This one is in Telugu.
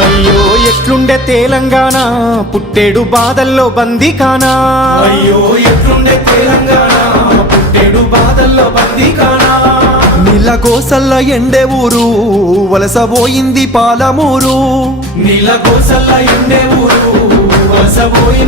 అయ్యో ఎట్లుండే తెలంగాణ? పుట్టేడు బాధల్లో బందీ కానా అయ్యో ఎట్లుండే తెలంగాణ? పుట్టేడు బాధల్లో బందీ కానా నీళ్ళ కోసల్ల ఎండే ఊరు వలస పోయింది పాలమూరు. నీళ్ళ గోసల్ల ఎండే ఊరు వలసపోయింది పాలమూరు